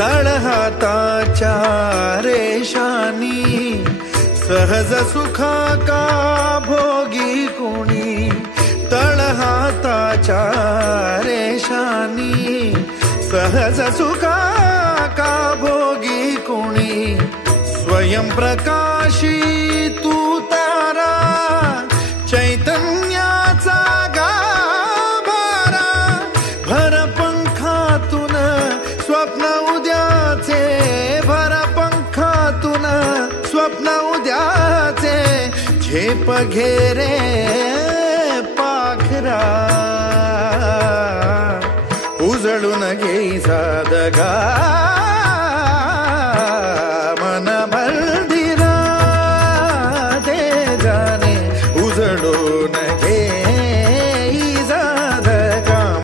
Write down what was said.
तळहाताच्या रेषानी सहज सुखा का भोगी कोणी तळहाताच्या रेषानी सहज सुखा का भोगी कोणी स्वयं प्रकाशी तू तारा चैतन्याचा गाभारा भर पंखातून स्वप्न उद्याचे भर पंखातून स्वप्न उद्याचे झेप घेरे पाखरा उजळून घे साधगा